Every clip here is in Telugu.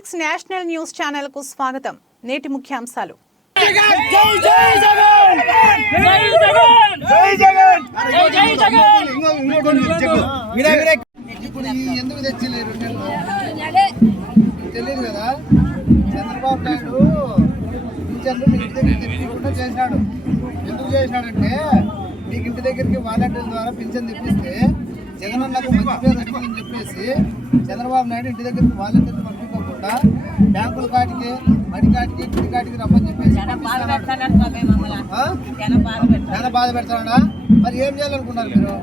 నేషనల్ న్యూస్ ఛానల్కు స్వాగతం. నేటి ముఖ్యాంశాలు. ఎందుకు తెచ్చలేరు తెలియదు కదా చంద్రబాబు నాయుడు టీచర్లు మీ ఇంటి దగ్గర తెప్పించకుండా చేసినాడు ఎందుకు చేసినాడంటే మీకు ఇంటి దగ్గరికి వాలంటీర్ల ద్వారా పింఛన్ తెప్పిస్తే జగనన్నకు మంచి పేరు వస్తుందని చెప్పేసి చంద్రబాబు నాయుడు ఇంటి దగ్గరికి వాలంటీర్లు పంపించకుండా బ్యాంకుల కాటికి మడి కాటికి గుడి కాటికి రమ్మని చెప్పేసి? చాలా బాధ పెడతాడా మరి ఏం చేయాలనుకున్నారు మీరు?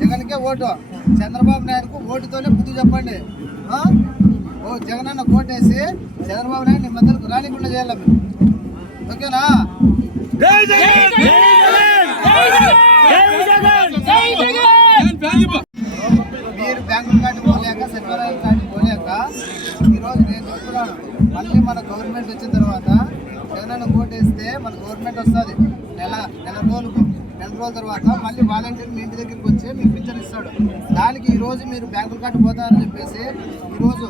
జగన్కే ఓటు. చంద్రబాబు నాయుడుకు ఓటుతోనే బుద్ధి చెప్పండి. ఆ? ఓ జగన్ అన్న ఓటేసి చంద్రబాబు నాయుడు నీ మధ్యలో రానికుండా చేయాలి మీరు? ఓకేనా? మీరు బ్యాంకుల కాటి పోలేక సచివాలయం కాటి పోలేక ఈరోజు చెప్తున్నాను మళ్ళీ మన గవర్నమెంట్ వచ్చిన తర్వాత జగనన్న ఓటేస్తే మన గవర్నమెంట్ వస్తుంది. నెల నెల రోజులకు. నెల రోజుల తర్వాత మళ్ళీ వాలంటీర్ మీ ఇంటి దగ్గరికి వచ్చి మీకు పింఛన్ ఇస్తాడు. దానికి ఈ రోజు మీరు బ్యాంకుల కాటి పోతారని చెప్పేసి ఈరోజు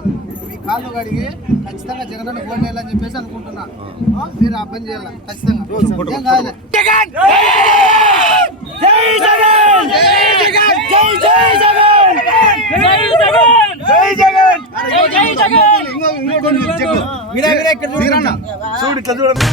మీ కాళ్ళు కడిగి ఖచ్చితంగా జగనన్న ఓటు వేయాలని చెప్పేసి అనుకుంటున్నా. మీరు ఆ పని చేయాలి? ఖచ్చితంగా. ఏం కాదు చూడు ఇట్లా చూడండి.